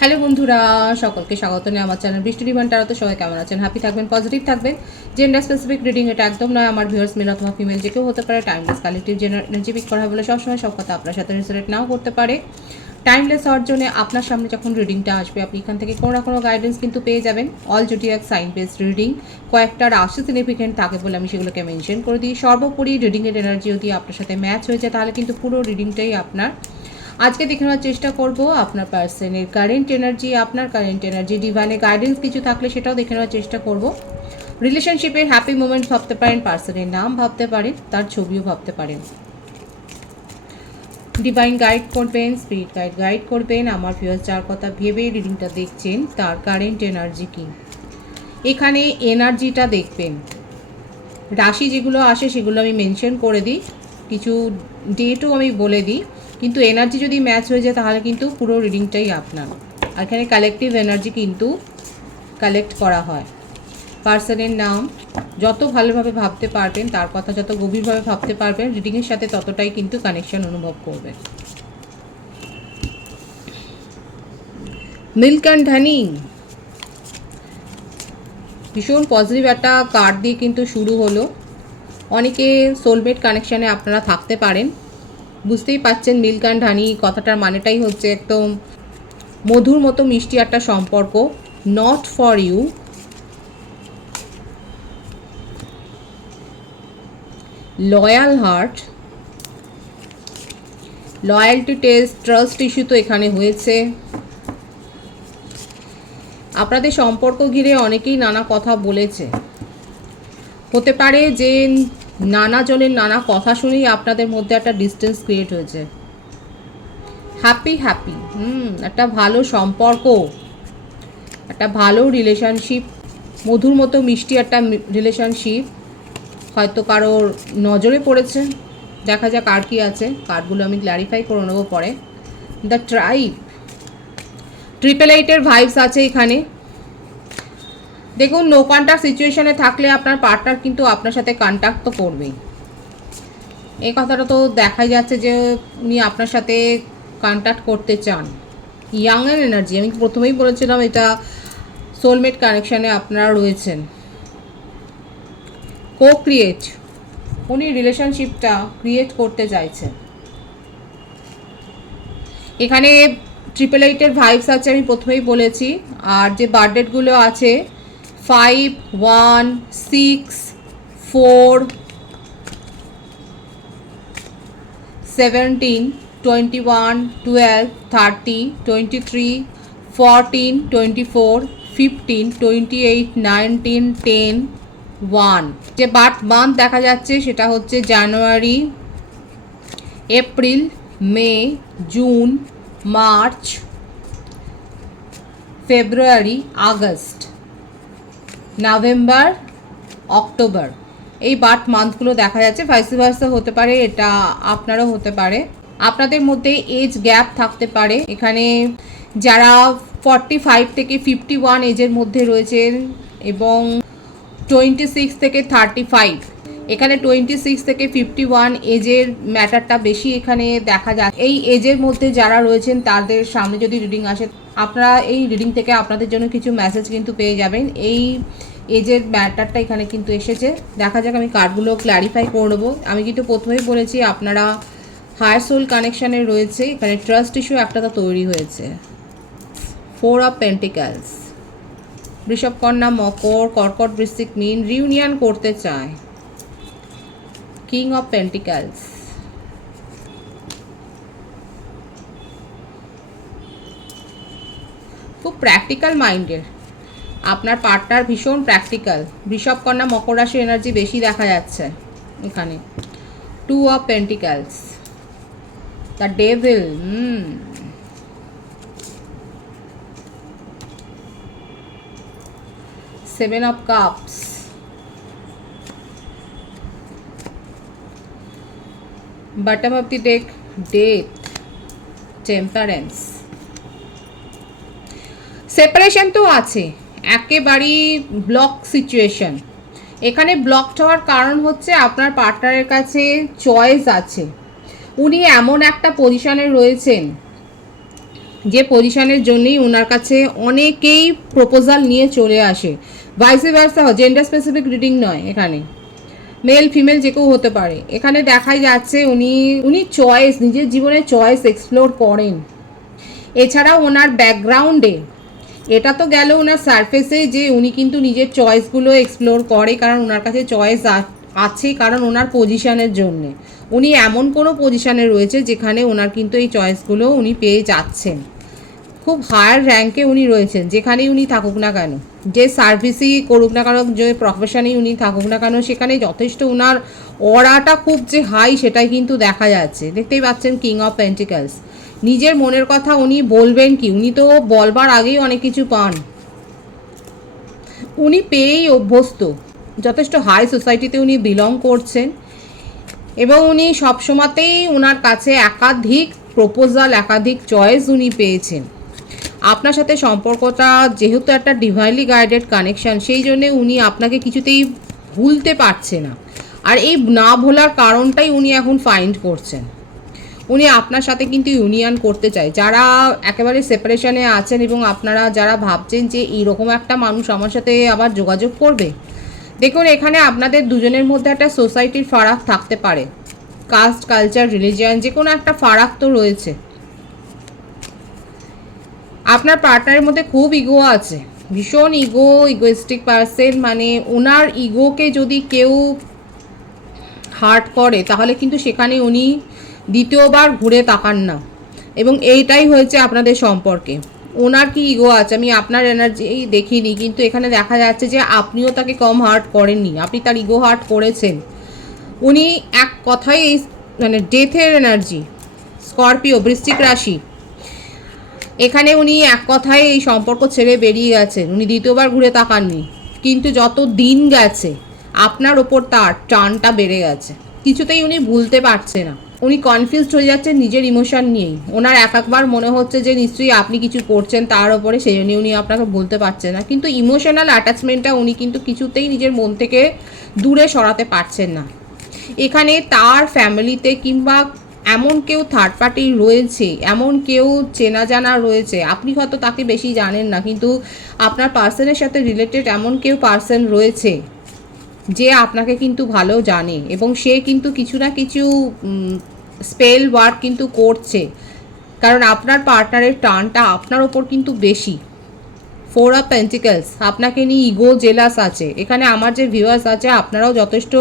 Hello বন্ধুরা, সকলকে স্বাগত নিয়ে আমার চ্যানেল বৃষ্টি ডিভাইন ট্যারোতে। সবাই কেমন আছেন? হ্যাপি থাকবেন, পজিটিভ থাকবেন। জেন্ডার স্পেসিফিক রিডিং এটা একদম নয়। আমার ভিউয়ার্স মেল অথবা ফিমেল যে কেউ হতে পারে। টাইমলেস কালেক্টিভ জেনার এনার্জি পিক করা হয় বলে সবসময় সব কথা আপনার সাথে রিলেট নাও করতে পারে। টাইমলেস হওয়ার জন্য আপনার সামনে যখন রিডিংটা আসবে আপনি এখান থেকে কোনো না কোনো গাইডেন্স কিন্তু পেয়ে যাবেন। All zodiac sign based reading, কয়েকটা রাশি সিগনিফিকেন্ট থাকে বলে আমি সেগুলোকে মেনশন করে দিই। সর্বোপরি রিডিংয়ের এনার্জি যদি আপনার সাথে ম্যাচ হয়ে যায় তাহলে কিন্তু পুরো রিডিংটাই আপনার। আজকে দেখে নেওয়ার চেষ্টা করব আপনার পার্সনের কারেন্ট এনার্জি, আপনার কারেন্ট এনার্জি ডিভাইনে গাইডেন্স কিছু থাকলে সেটাও দেখে নেওয়ার চেষ্টা করব। রিলেশনশিপের হ্যাপি মোমেন্ট ভাবতে পারেন, পার্সনের নাম ভাবতে পারেন, তার ছবিও ভাবতে পারেন। ডিভাইন গাইড করবেন, স্পিরিট গাইড করবেন। আমার ভিউয়ার্স যার কথা ভেবে রিডিংটা দেখছেন তার কারেন্ট এনার্জি কী, এখানে এনার্জিটা দেখবেন। রাশি যেগুলো আসে সেগুলো আমি মেনশন করে দিই, কিছু ডেটও আমি বলে দিই, কিন্তু এনার্জি যদি ম্যাচ হয়ে যায় তাহলে কিন্তু পুরো রিডিংটাই আপনার। আর এখানে কালেকটিভ এনার্জি কিন্তু কালেক্ট করা হয়। পার্সনের নাম যত ভালোভাবে ভাবতে পারবেন, তার কথা যত গভীরভাবে ভাবতে পারবেন, রিডিংয়ের সাথে ততটাই কিন্তু কানেকশন অনুভব করবেন। মিল্ক অ্যান্ড হানি, ভীষণ পজিটিভ একটা কার্ড দিয়ে কিন্তু শুরু হলো। অনেকে সোলমেট কানেকশানে আপনারা থাকতে পারেন। বুঝতেই পাচ্ছেন মিল্ক অ্যান্ড হানি কথাটার মানেটাই হচ্ছে একদম মধুর মতো মিষ্টি একটা সম্পর্ক। Not for you, loyal heart, loyalty test, trust issue তো এখানে হয়েছে। আপনাদের সম্পর্ক ঘিরে অনেকেই নানা কথা বলেছে। হতে পারে যে নানা জনের নানা কথা শুনেই আপনাদের মধ্যে একটা ডিস্টেন্স ক্রিয়েট হয়েছে। হ্যাপি একটা ভালো সম্পর্ক, একটা ভালো রিলেশনশিপ, মধুর মতো মিষ্টি একটা রিলেশনশিপ হয়তো কারোর নজরে পড়েছে। দেখা যাক আর কি আছে, কার্ডগুলো আমি ক্ল্যারিফাই করে নেবো পরে। দ্য ট্রাইব, 888-এর ভাইবস আছে এখানে। দেখুন, নো কন্ট্যাক্ট সিচুয়েশনে থাকলে আপনার পার্টনার কিন্তু আপনার সাথে কন্ট্যাক্ট তো করবেই। এই কথাটা তো দেখাই যাচ্ছে যে উনি আপনার সাথে কন্ট্যাক্ট করতে চান। ইয়াংয়ের এনার্জি, আমি প্রথমেই বলেছিলাম এটা সোলমেট কানেকশানে আপনারা রয়েছেন। কো ক্রিয়েট, উনি রিলেশনশিপটা ক্রিয়েট করতে চাইছেন। এখানে 888-এর ভাইবস আছে, আমি প্রথমেই বলেছি। আর যে বার্থডেটগুলো আছে 5, 1, 6, 4, 17, 21, 12, 30, 23, 14, 24, 15, 28, 19, 10, 1। যে বার্থ মান্থ দেখা যাচ্ছে সেটা হচ্ছে জানুয়ারি, এপ্রিল, মে, জুন, মার্চ, ফেব্রুয়ারি, আগস্ট, নভেম্বর, অক্টোবর। এই বার্থ মান্থগুলো দেখা যাচ্ছে। ভাইস ভার্সা হতে পারে, এটা আপনারও হতে পারে। আপনাদের মধ্যে এজ গ্যাপ থাকতে পারে। এখানে যারা 45 থেকে 51 এজের মধ্যে রয়েছেন এবং 26 থেকে 35, এখানে 26 থেকে 51 এজের ম্যাটারটা বেশি এখানে দেখা যায়। এই এজের মধ্যে যারা রয়েছেন তাদের সামনে যদি রিডিং আসে, আপনারা এই রিডিং থেকে আপনাদের জন্য কিছু মেসেজ কিন্তু পেয়ে যাবেন। এই এজের ম্যাটারটা এখানে কিন্তু এসেছে। দেখা যাক, আমি কার্ডগুলো ক্ল্যারিফাই করে নেবো। আমি কিন্তু প্রথমেই বলেছি আপনারা হায়ার সোল কানেকশানে রয়েছে। এখানে ট্রাস্ট ইস্যু একটা তো তৈরি হয়েছে। 4 অফ পেন্টিক্যালস, বৃষভ, কন্যা, মকর, কর্কট, বৃশ্চিক, মীন রিউনিয়ন করতে চায়। কিং অফ পেন্টিক্যালস, খুব প্র্যাকটিক্যাল মাইন্ডের আপনার পার্টনার, ভীষণ প্র্যাকটিক্যাল। বৃষভ, কন্যা, মকর রাশির এনার্জি বেশি দেখা যাচ্ছে এখানে। 2 of পেন্টিক্যালস, the devil, 7 of cups, bottom of the day, death, temperance. Separation তো আছে, একেবারেই ব্লক সিচুয়েশন। এখানে ব্লক হওয়ার কারণ হচ্ছে আপনার পার্টনারের কাছে চয়েস আছে। উনি এমন একটা পজিশনে রয়েছেন যে পজিশনের জন্যই ওনার কাছে অনেকেই প্রপোজাল নিয়ে চলে আসে। ভাইসে ভার্সা, জেন্ডার স্পেসিফিক রিডিং নয়, এখানে মেল ফিমেল যে কেউ হতে পারে। এখানে দেখাই যাচ্ছে উনি চয়েস, নিজের জীবনে চয়েস এক্সপ্লোর করেন। এছাড়াও ওনার ব্যাকগ্রাউন্ডে, এটা তো গেল ওনার সারফেসে যে উনি কিন্তু নিজের চয়েসগুলো এক্সপ্লোর করে, কারণ ওনার কাছে চয়েস আছে, কারণ ওনার পজিশনের জন্যে। উনি এমন কোনো পজিশনে রয়েছে যেখানে ওনার কিন্তু এই চয়েসগুলো উনি পেয়ে যাচ্ছেন। খুব হায়ার র্যাঙ্কে উনি রয়েছেন, যেখানেই উনি থাকুক না কেন, যে সার্ভিসই করুক না কেন, যে প্রফেশনেই উনি থাকুক না কেন, সেখানে যথেষ্ট ওনার অরাটা খুব যে হাই সেটাই কিন্তু দেখা যাচ্ছে। দেখতেই পাচ্ছেন কিং অফ পেন্টিকলস। নিজের মনের কথা উনি বলবেন কি, উনি তো বলবার আগেই অনেক কিছু পান, উনি পেয়েই অভ্যস্ত। যথেষ্ট হাই সোসাইটিতে উনি বিলং করছেন এবং উনি সবসময়তেই ওনার কাছে একাধিক প্রপোজাল, একাধিক চয়েস উনি পেয়েছেন। আপনার সাথে সম্পর্কটা যেহেতু একটা ডিভাইনলি গাইডেড কানেকশান, সেই জন্যে উনি আপনাকে কিছুতেই ভুলতে পারছে না। আর এই না ভোলার কারণটাই উনি এখন ফাইন্ড করছেন। উনি আপনার সাথে কিন্তু ইউনিয়ন করতে চায়। যারা একেবারে সেপারেশনে আছেন এবং আপনারা যারা ভাবছেন যে এইরকম একটা মানুষ আমার সাথে আবার যোগাযোগ করবে, দেখুন এখানে আপনাদের দুজনের মধ্যে একটা সোসাইটির ফারাক থাকতে পারে, কাস্ট, কালচার, রিলিজিয়ান, যে কোনো একটা ফারাক তো রয়েছে। আপনার পার্টনারের মধ্যে খুব ইগো আছে, ভীষণ ইগোইস্টিক পার্সন। মানে ওনার ইগোকে যদি কেউ হার্ট করে তাহলে কিন্তু সেখানে উনি দ্বিতীয়বার ঘুরে তাকান না, এবং এইটাই হয়েছে আপনাদের সম্পর্কে। ওনার কি ইগো আছে আমি আপনার এনার্জি দেখিনি, কিন্তু এখানে দেখা যাচ্ছে যে আপনিও তাকে কম হার্ট করেননি, আপনি তার ইগো হার্ট করেছেন। উনি এক কথায় এই মানে ডেথের এনার্জি, স্করপিও, বৃশ্চিক রাশি, এখানে উনি এক কথায় এই সম্পর্ক ছেড়ে বেরিয়ে গেছেন, উনি দ্বিতীয়বার ঘুরে তাকাননি। কিন্তু যত দিন গেছে আপনার ওপর তার টানটা বেড়ে গেছে, কিছুতেই উনি ভুলতে পারছে না। উনি কনফিউজড হয়ে যাচ্ছেন নিজের ইমোশন নিয়েই। ওনার একবার মনে হচ্ছে যে নিশ্চয়ই আপনি কিছু করছেন তার ওপরে, সেই জন্য উনি আপনাকে বলতে পারছেন না। কিন্তু ইমোশনাল অ্যাটাচমেন্টটা উনি কিন্তু কিছুতেই নিজের মন থেকে দূরে সরাতে পারছেন না। এখানে তার ফ্যামিলিতে কিংবা এমন কেউ থার্ড পার্টি রয়েছে, এমন কেউ চেনা জানা রয়েছে, আপনি হয়তো তাকে বেশি জানেন না, কিন্তু আপনার পার্সনের সাথে রিলেটেড এমন কেউ পার্সন রয়েছে যে আপনাকে কিন্তু ভালো জানে, এবং সে কিন্তু কিছু না কিছু স্পেল ওয়ার্ক কিন্তু করছে, কারণ আপনার পার্টনারের টানটা আপনার ওপর কিন্তু বেশি। 4 অফ পেন্টিকলস, আপনাকে নিয়ে ইগো, জেলাস আছে। এখানে আমার যে ভিউয়ার্স আছে আপনারাও যথেষ্ট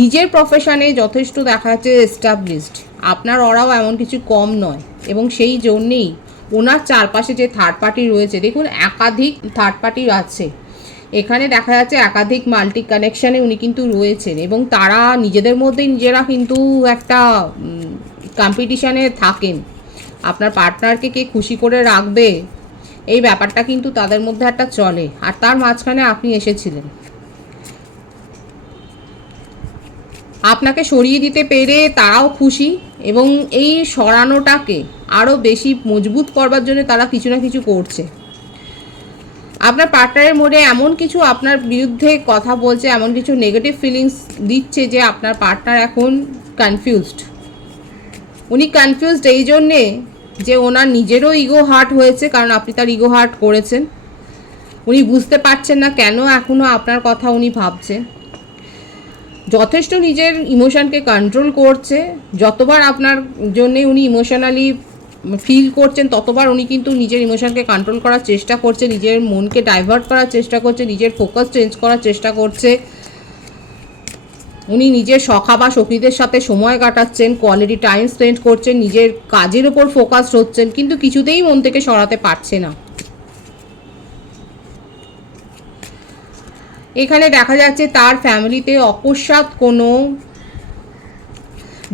নিজের প্রফেশনে যথেষ্ট দেখা যাচ্ছে এস্টাবলিশড, আপনার ওরাও এমন কিছু কম নয়, এবং সেই জন্যেই ওনার চারপাশে যে থার্ড পার্টি রয়েছে, দেখুন একাধিক থার্ড পার্টি আছে। এখানে দেখা যাচ্ছে একাধিক মাল্টি কানেকশানে উনি কিন্তু রয়েছেন, এবং তারা নিজেদের মধ্যেই নিজেরা কিন্তু একটা কম্পিটিশানে থাকেন। আপনার পার্টনারকে কে খুশি করে রাখবে এই ব্যাপারটা কিন্তু তাদের মধ্যে একটা চলে, আর তার মাঝখানে আপনি এসেছিলেন। আপনাকে সরিয়ে দিতে পেরে তারাও খুশি, এবং এই সরানোটাকে আরও বেশি মজবুত করবার জন্য তারা কিছু না কিছু করছে। আপনার পার্টনারের মনে এমন কিছু আপনার বিরুদ্ধে কথা বলছে, এমন কিছু নেগেটিভ ফিলিংস দিচ্ছে যে আপনার পার্টনার এখন কনফিউজড। উনি কনফিউজড এই জন্যে যে ওনার নিজেরও ইগো হার্ট হয়েছে, কারণ আপনি তার ইগো হার্ট করেছেন। উনি বুঝতে পারছেন না কেন এখনও আপনার কথা উনি ভাবছে। যথেষ্ট নিজের ইমোশনকে কন্ট্রোল করছে। যতবার আপনার জন্যে উনি ইমোশনালি ফিল করছেন ততবার উনি কিন্তু নিজের ইমোশনকে কন্ট্রোল করার চেষ্টা করছে, নিজের মনকে ডাইভার্ট করার চেষ্টা করছে, নিজের ফোকাস চেঞ্জ করার চেষ্টা করছে। উনি নিজের সখা বা সখীদের সাথে সময় কাটাচ্ছেন, কোয়ালিটি টাইম স্পেন্ড করছেন, নিজের কাজের ওপর ফোকাস হচ্ছেন, কিন্তু কিছুতেই মন থেকে সরাতে পারছে না। এখানে দেখা যাচ্ছে তার ফ্যামিলিতে অকস্মাৎ কোনো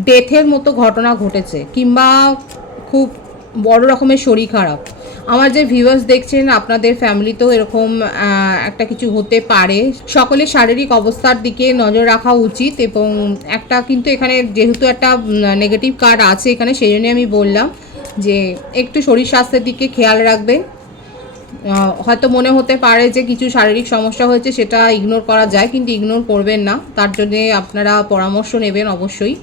ডেথের মতো ঘটনা ঘটেছে, কিংবা খুব বড় রকমের শরীর খারাপ। আমার যে ভিউয়ার্স দেখছেন আপনাদের ফ্যামিলিতেও এরকম একটা কিছু হতে পারে। সকলের শারীরিক অবস্থার দিকে নজর রাখা উচিত, এবং একটা কিন্তু এখানে যেহেতু একটা নেগেটিভ কার্ড আছে এখানে, সেই জন্যই আমি বললাম যে একটু শরীর স্বাস্থ্যের দিকে খেয়াল রাখবেন। হয়তো মনে হতে পারে যে কিছু শারীরিক সমস্যা হয়েছে, সেটা ইগনোর করা যায়, কিন্তু ইগনোর করবেন না, তার জন্যে আপনারা পরামর্শ নেবেন অবশ্যই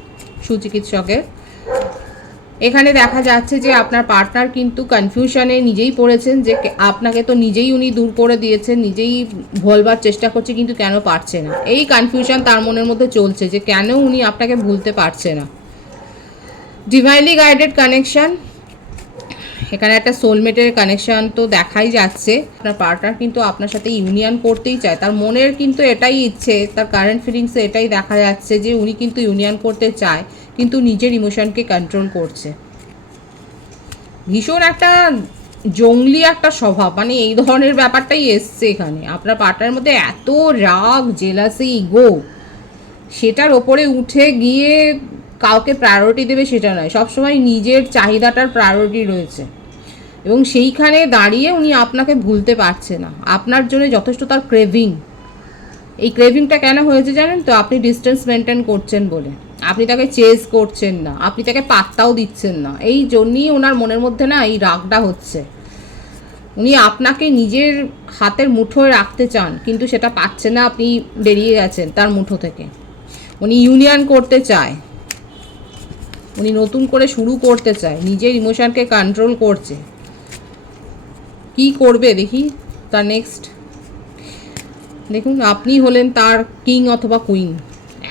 সুচিকিৎসকের। এখানে দেখা যাচ্ছে যে আপনার পার্টনার কিন্তু কনফিউশনে নিজেই পড়েছেন, যে আপনাকে তো নিজেই উনি দূর করে দিয়েছেন, নিজেই ভুলবার চেষ্টা করছে কিন্তু কেন পারছে না। এই কনফিউশন তার মনের মধ্যে চলছে যে কেন উনি আপনাকে ভুলতে পারছে না। ডিভাইনলি গাইডেড কানেকশন, এখানে একটা সোলমেটের কানেকশন তো দেখাই যাচ্ছে। আপনার পার্টনার কিন্তু আপনার সাথে ইউনিয়ন করতেই চায়, তার মনের কিন্তু এটাই ইচ্ছে, তার কারেন্ট ফিলিংসে এটাই দেখা যাচ্ছে যে উনি কিন্তু ইউনিয়ন করতে চায় কিন্তু নিজের ইমোশনকে কন্ট্রোল করছে। ভীষণ একটা জঙ্গলি একটা স্বভাব, মানে এই ধরনের ব্যাপারটাই এসছে এখানে। আপনার পার্টনারের মধ্যে এত রাগ, জেলাসি, ইগো, সেটার ওপরে উঠে গিয়ে কাউকে প্রায়োরিটি দেবে সেটা নয়, সবসময় নিজের চাহিদাটার প্রায়োরিটি রয়েছে এবং সেইখানে দাঁড়িয়ে উনি আপনাকে ভুলতে পারছে না। আপনার জন্য যথেষ্ট তার ক্রেভিং। এই ক্রেভিংটা কেন হয়েছে জানেন তো? আপনি ডিস্টেন্স মেনটেন করছেন বলে, আপনি তাকে চেজ করছেন না, আপনি তাকে পাত্তাও দিচ্ছেন না, এই জন্যই ওনার মনের মধ্যে না এই রাগটা হচ্ছে। উনি আপনাকে নিজের হাতের মুঠোয় রাখতে চান কিন্তু সেটা পাচ্ছে না, আপনি বেরিয়ে গেছেন তার মুঠো থেকে। উনি ইউনিয়ন করতে চায়, উনি নতুন করে শুরু করতে চায়, নিজের ইমোশনকে কন্ট্রোল করছে। কি করবে দেখি তার নেক্সট। দেখুন, আপনি হলেন তার কিং অথবা কুইন।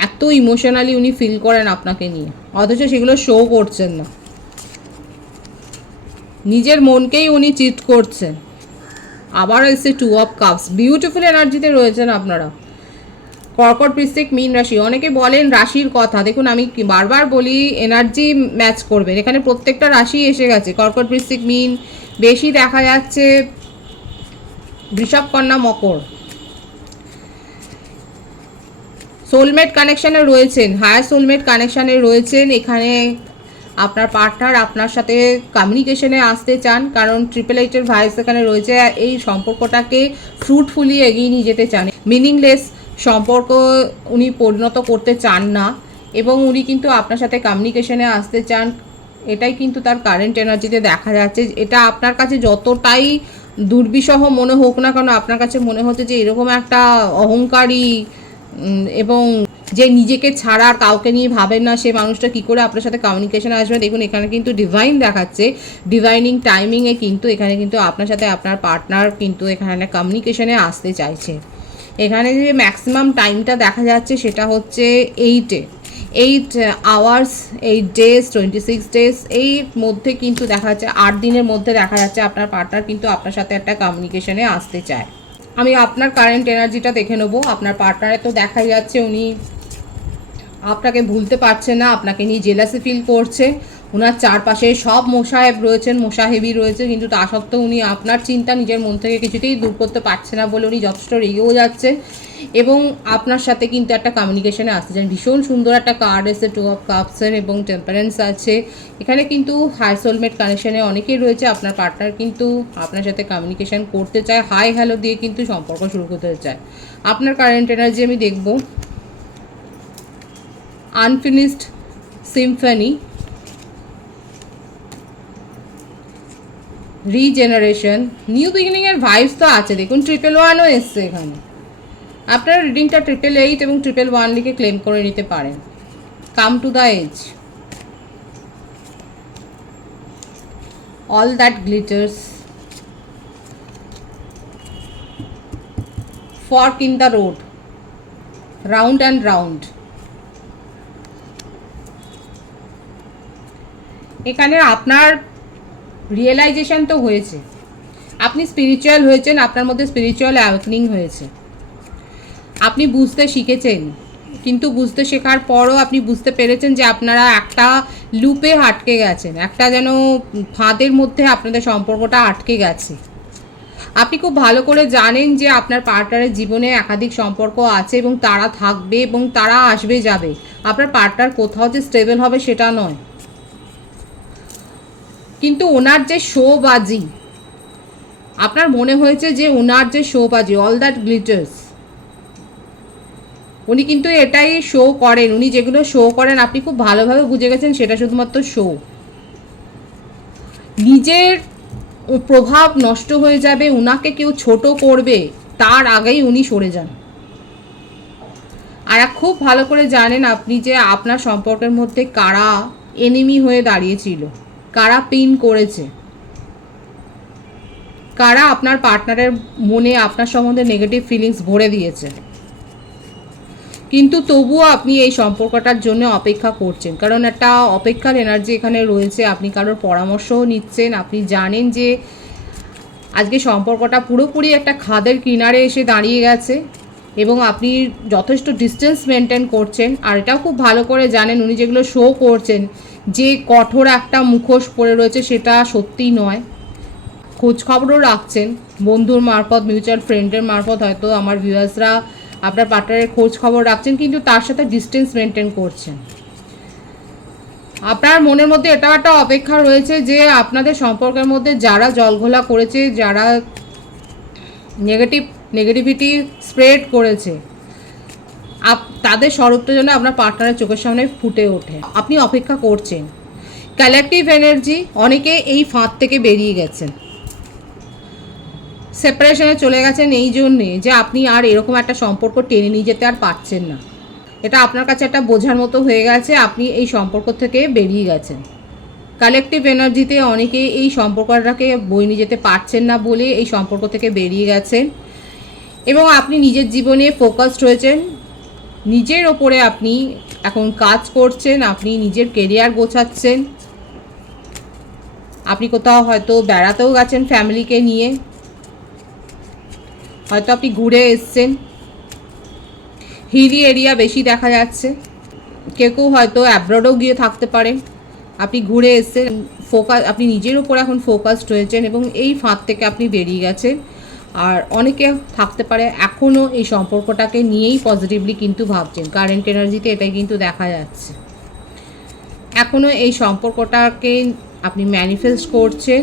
এত ইমোশনালি উনি ফিল করেন আপনাকে নিয়ে, অথচ সেগুলো শো করছেন না। নিজের মনকেই উনি চিট করছেন। আবার এসে 2 অফ কাপস, বিউটিফুল এনার্জিতে রয়েছেন আপনারা। কর্কট, বৃশ্চিক, মীন রাশি। অনেকে বলেন রাশির কথা, দেখুন আমি বারবার বলি এনার্জি ম্যাচ করবেন। এখানে প্রত্যেকটা রাশি এসে গেছে। কর্কট, বৃশ্চিক, মীন, বেশি দেখা যাচ্ছে বৃষভ, কন্যা, মকর। সোলমেট কানেকশানে রয়েছেন, হায়ার সোলমেট কানেকশানে রয়েছেন। এখানে আপনার পার্টনার আপনার সাথে কমিউনিকেশনে আসতে চান, কারণ 888-এর ভাইস এখানে রয়েছে। এই সম্পর্কটাকে ফ্রুটফুলি এগিয়ে নিয়ে যেতে চান, মিনিংলেস সম্পর্ক উনি পরিণত করতে চান না এবং উনি কিন্তু আপনার সাথে কমিউনিকেশনে আসতে চান। এটাই কিন্তু তার কারেন্ট এনার্জিতে দেখা যাচ্ছে। এটা আপনার কাছে যতটাই দুর্বিষহ মনে হোক না কেন, আপনার কাছে মনে হচ্ছে যে এরকম একটা অহংকারী এবং যে নিজেকে ছাড়া আর কাউকে নিয়ে ভাবেন না, সে মানুষটা কী করে আপনার সাথে কমিউনিকেশনে আসবে। দেখুন এখানে কিন্তু ডিভাইন দেখাচ্ছে, ডিভাইনিং টাইমিংয়ে কিন্তু এখানে কিন্তু আপনার সাথে আপনার পার্টনার কিন্তু এখানে কমিউনিকেশনে আসতে চাইছে। এখানে যে ম্যাক্সিমাম টাইমটা দেখা যাচ্ছে সেটা হচ্ছে 8 আওয়ার্স, 8 ডেজ, 26 ডেজ, এর মধ্যে কিন্তু দেখা যাচ্ছে 8 দিনের মধ্যে দেখা যাচ্ছে আপনার পার্টনার কিন্তু আপনার সাথে একটা কমিউনিকেশনে আসতে চায়। আমি আপনার কারেন্ট এনার্জিটা দেখে নেবো। আপনার পার্টনারে তো দেখাই যাচ্ছে উনি আপনাকে ভুলতে পারছে না, আপনাকে নিয়ে জেলাসি ফিল করছে। ওনার চারপাশে সব মোসাহেব রয়েছেন, মোসাহেবি রয়েছে, কিন্তু তা সত্ত্বেও উনি আপনার চিন্তা নিজের মন থেকে কিছুতেই দূর করতে পারছে না বলে উনি যথেষ্ট রেগেও যাচ্ছে এবং আপনার সাথে কিন্তু একটা কমিউনিকেশনে আসতে চান। ভীষণ সুন্দর একটা কার্ড এসে 2 অফ কাপসের এবং টেম্পারেন্স আছে। এখানে কিন্তু হাই সোলমেট কানেকশানে অনেকেই রয়েছে। আপনার পার্টনার কিন্তু আপনার সাথে কমিউনিকেশন করতে চায়, হাই হ্যালো দিয়ে কিন্তু সম্পর্ক শুরু করতে চায়। আপনার কারেন্ট এনার্জি আমি দেখব। আনফিনিশড সিম্ফনি, রিজেনারেশন, নিউ বিগিনিংয়ের ভাইবস তো আছে। দেখুন 111ও এসছে এখানে। আপনার রিডিংটা 888 এবং 111 লিখে ক্লেম করে নিতে পারেন। Come to the edge, all that glitters, fork in the road, round and round. এখানে আপনার রিয়েলাইজেশন তো হয়েছে, আপনি স্পিরিচুয়াল হয়েছেন, আপনার মধ্যে স্পিরিচুয়াল অ্যাওয়েকনিং হয়েছে, আপনি বুঝতে শিখেছেন, কিন্তু বুঝতে শেখার পরও আপনি বুঝতে পেরেছেন যে আপনারা একটা লুপে আটকে গেছেন, একটা যেন ফাঁদের মধ্যে আপনাদের সম্পর্কটা আটকে গেছে। আপনি খুব ভালো করে জানেন যে আপনার পার্টনারের জীবনে একাধিক সম্পর্ক আছে এবং তারা থাকবে এবং তারা আসবে যাবে। আপনার পার্টনার কোথাও যে স্টেবল হবে সেটা নয়, কিন্তু ওনার যে শোবাজি, আপনার মনে হয়েছে যে ওনার যে শোবাজি, অল দ্যাট গ্লিটার্স, উনি কিন্তু এটাই শো করেন। উনি যেগুলো শো করেন আপনি খুব ভালোভাবে বুঝে গেছেন সেটা শুধুমাত্র শো। নিজের প্রভাব নষ্ট হয়ে যাবে, ওনাকে কেউ ছোট করবে তার আগেই উনি সরে যান। আর খুব ভালো করে জানেন আপনি যে আপনার সম্পর্কের মধ্যে কারা এনিমি হয়ে দাঁড়িয়েছিল, কারা পিন করেছে, কারা আপনার পার্টনারের মনে আপনার সম্বন্ধে নেগেটিভ ফিলিংস ভরে দিয়েছে, কিন্তু তবুও আপনি এই সম্পর্কটার জন্য অপেক্ষা করছেন। কারণ একটা অপেক্ষার এনার্জি এখানে রয়েছে। আপনি কারোর পরামর্শও নিচ্ছেন। আপনি জানেন যে আজকে সম্পর্কটা পুরোপুরি একটা খাদের কিনারে এসে দাঁড়িয়ে গেছে এবং আপনি যথেষ্ট ডিস্টেন্স মেনটেন করছেন। আর এটাও খুব ভালো করে জানেন উনি যেগুলো শো করছেন যে কঠোর একটা মুখোশ পড়ে রয়েছে সেটা সত্যি নয়। খোঁজখবরও রাখছেন বন্ধুর মারফত, মিউচুয়াল ফ্রেন্ডের মারফত হয়তো আমার ভিউয়ার্সরা আপনার পার্টনারের খোঁজ খবর রাখছেন, কিন্তু তার সাথে ডিস্টেন্স মেনটেন করছেন। আপনার মনের মধ্যে এটাও একটা অপেক্ষা রয়েছে যে আপনাদের সম্পর্কের মধ্যে যারা জলঘোলা করেছে, যারা নেগেটিভিটি স্প্রেড করেছে, তাদের স্বরূপটা যেন আপনার পার্টনারের চোখের সামনে ফুটে ওঠে। আপনি অপেক্ষা করছেন। কালেকটিভ এনার্জি, অনেকে এই ফাঁদ থেকে বেরিয়ে গেছেন, সেপারেশনে চলে গেছেন এই জন্যে যে আপনি আর এরকম একটা সম্পর্ক টেনে নিয়ে যেতে আর পারছেন না। এটা আপনার কাছে একটা বোঝার মতো হয়ে গেছে, আপনি এই সম্পর্ক থেকে বেরিয়ে গেছেন। কালেকটিভ এনার্জিতে অনেকে এই সম্পর্কটাকে বয়ে নিয়ে যেতে পারছেন না বলে এই সম্পর্ক থেকে বেরিয়ে গেছেন এবং আপনি নিজের জীবনে ফোকাসড হয়েছেন, নিজের ওপরে আপনি এখন কাজ করছেন, আপনি নিজের কেরিয়ার গোছাচ্ছেন, আপনি কোথাও হয়তো বেড়াতেও গেছেন ফ্যামিলিকে নিয়ে, হয়তো আপনি ঘুরে এসছেন। হিলি এরিয়া বেশি দেখা যাচ্ছে, কেউ কেউ হয়তো অ্যাব্রডও গিয়ে থাকতে পারেন। আপনি ঘুরে এসছেন, আপনি নিজের উপর এখন ফোকাসড হয়েছেন এবং এই ফাঁদ থেকে আপনি বেরিয়ে গেছেন। আর অনেকে থাকতে পারে এখনও এই সম্পর্কটাকে নিয়েই পজিটিভলি কিন্তু ভাবছেন। কারেন্ট এনার্জিতে এটাই কিন্তু দেখা যাচ্ছে, এখনও এই সম্পর্কটাকে আপনি ম্যানিফেস্ট করছেন।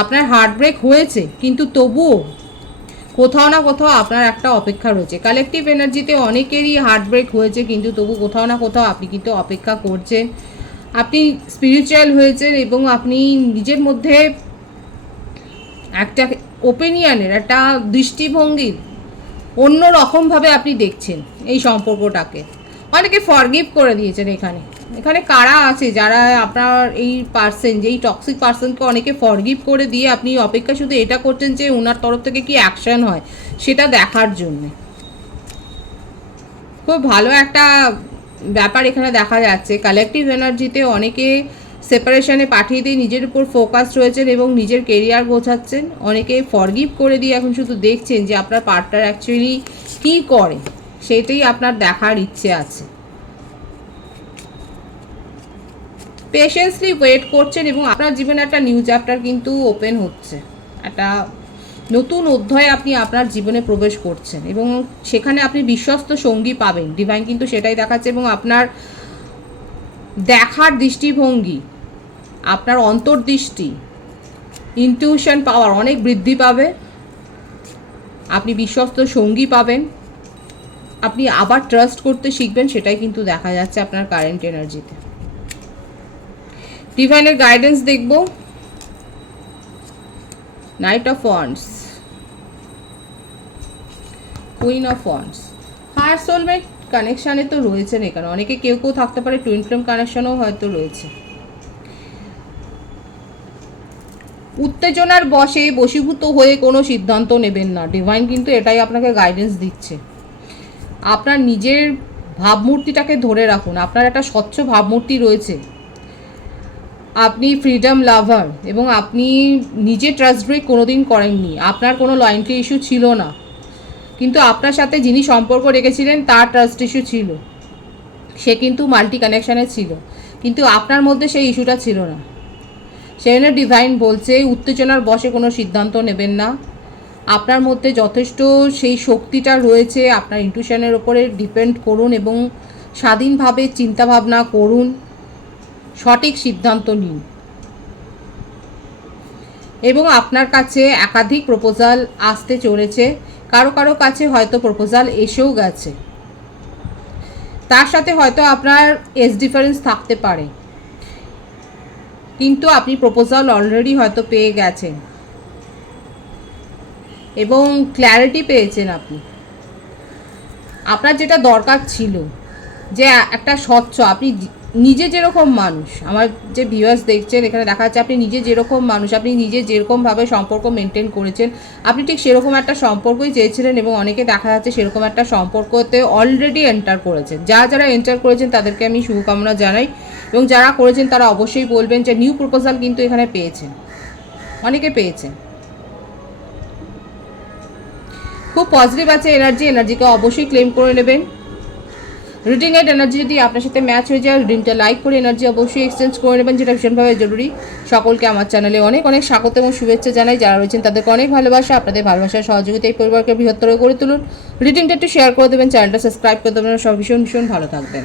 আপনার হার্টব্রেক হয়েছে, কিন্তু তবুও কোথাও না কোথাও আপনার একটা অপেক্ষা রয়েছে। কালেকটিভ এনার্জিতে অনেকেরই হার্টব্রেক হয়েছে, কিন্তু তবু কোথাও না কোথাও আপনি কিন্তু অপেক্ষা করছেন। আপনি স্পিরিচুয়াল হয়েছেন এবং আপনি নিজের মধ্যে একটা ওপিনিয়নের, একটা দৃষ্টিভঙ্গির অন্য রকমভাবে আপনি দেখছেন এই সম্পর্কটাকে। অনেকে ফরগিভ করে দিয়েছেন। এখানে কারা আছে যারা আপনার এই পার্সন, যেই টক্সিক পার্সনকে অনেকে ফরগিভ করে দিয়ে আপনি অপেক্ষা শুধু এটা করছেন যে ওনার তরফ থেকে কি অ্যাকশন হয় সেটা দেখার জন্যে। খুব ভালো একটা ব্যাপার এখানে দেখা যাচ্ছে। কালেকটিভ এনার্জিতে অনেকে সেপারেশনে পাঠিয়ে দিয়ে নিজের উপর ফোকাস রয়েছেন এবং নিজের কেরিয়ার গোছাচ্ছেন। অনেকে ফরগিভ করে দিয়ে এখন শুধু দেখছেন যে আপনার পার্টনার অ্যাকচুয়ালি কী করে, সেটাই আপনার দেখার ইচ্ছে আছে। পেশেন্সলি ওয়েট করছেন এবং আপনার জীবনে একটা নিউ চ্যাপ্টার কিন্তু ওপেন হচ্ছে, একটা নতুন অধ্যায়ে আপনি আপনার জীবনে প্রবেশ করছেন এবং সেখানে আপনি বিশ্বস্ত সঙ্গী পাবেন। ডিভাইন কিন্তু সেটাই দেখাচ্ছে এবং আপনার দেখার দৃষ্টিভঙ্গি, আপনার অন্তর্দৃষ্টি, ইনটিউশন পাওয়ার অনেক বৃদ্ধি পাবে। আপনি বিশ্বস্ত সঙ্গী পাবেন, আপনি আবার ট্রাস্ট করতে শিখবেন, সেটাই কিন্তু দেখা যাচ্ছে আপনার কারেন্ট এনার্জিতে। ডিভাইনের গাইডেন্স দেখব। Knight of wands, queen of wands. Heart soulmate কানেকশানে তো রয়েছেন এখানে অনেকে, কেউ কেউ থাকতে পারে টুইন ফ্লেম কানেকশনও হয়তো রয়েছে। উত্তেজনার বশে বশীভূত হয়ে কোনো সিদ্ধান্ত নেবেন না, ডিভাইন কিন্তু এটাই আপনাকে গাইডেন্স দিচ্ছে। আপনার নিজের ভাবমূর্তিটাকে ধরে রাখুন, আপনার একটা স্বচ্ছ ভাবমূর্তি রয়েছে, আপনি ফ্রিডম লাভার এবং আপনি নিজে ট্রাস্ট ব্রেক কোনোদিন করেননি, আপনার কোনো লয়্যাল্টি ইস্যু ছিল না, কিন্তু আপনার সাথে যিনি সম্পর্ক রেখেছিলেন তার ট্রাস্ট ইস্যু ছিল, সে কিন্তু মাল্টি কানেকশানে ছিল, কিন্তু আপনার মধ্যে সেই ইস্যুটা ছিল না। সেই জন্য ডিভাইন বলছে উত্তেজনার বশে কোনো সিদ্ধান্ত নেবেন না, আপনার মধ্যে যথেষ্ট সেই শক্তিটা রয়েছে, আপনার ইনটিউশনের ওপরে ডিপেন্ড করুন এবং স্বাধীনভাবে চিন্তাভাবনা করুন, সঠিক সিদ্ধান্ত নিন। এবং আপনার কাছে একাধিক প্রপোজাল আসতে চলেছে, কারো কারো কাছে হয়তো প্রপোজাল এসেও গেছে, তার সাথে হয়তো আপনার এজ ডিফারেন্স থাকতে পারে, কিন্তু আপনি প্রপোজাল অলরেডি হয়তো পেয়ে গেছেন এবং ক্ল্যারিটি পেয়েছেন। আপনি আপনার যেটা দরকার ছিল যে একটা স্বচ্ছ, আপনি নিজে যেরকম মানুষ, আমার যে ভিউয়ার্স দেখছেন এখানে দেখা যাচ্ছে আপনি নিজে যেরকম মানুষ, আপনি নিজে যেরকমভাবে সম্পর্ক মেনটেন করেছেন, আপনি ঠিক সেরকম একটা সম্পর্কই চেয়েছিলেন এবং অনেকে দেখা যাচ্ছে সেরকম একটা সম্পর্কতে অলরেডি এন্টার করেছেন। যারা এন্টার করেছেন তাদেরকে আমি শুভকামনা জানাই, এবং যারা করেছেন তারা অবশ্যই বলবেন যে নিউ প্রপোজাল কিন্তু এখানে পেয়েছেন, অনেকে পেয়েছেন। খুব পজিটিভ আছে এনার্জিকে অবশ্যই ক্লেম করে নেবেন। রিডিংয়ের এনার্জি যদি আপনার সাথে ম্যাচ হয়ে যায়, রিডিংটা লাইক করে এনার্জি অবশ্যই এক্সচেঞ্জ করে নেবেন, যেটা ভীষণভাবে জরুরি। সকলকে আমার চ্যানেলে অনেক অনেক স্বাগত এবং শুভেচ্ছা জানাই। যারা রয়েছেন তাদেরকে অনেক ভালোবাসা, আপনাদের ভালোবাসার সহযোগিতা এই পরিবারকে বৃহত্তর করে তুলুন। রিডিংটা একটু শেয়ার করে দেবেন, চ্যানেলটা সাবস্ক্রাইব করে দেবেন, সব ভীষণ ভীষণ ভালো থাকবেন।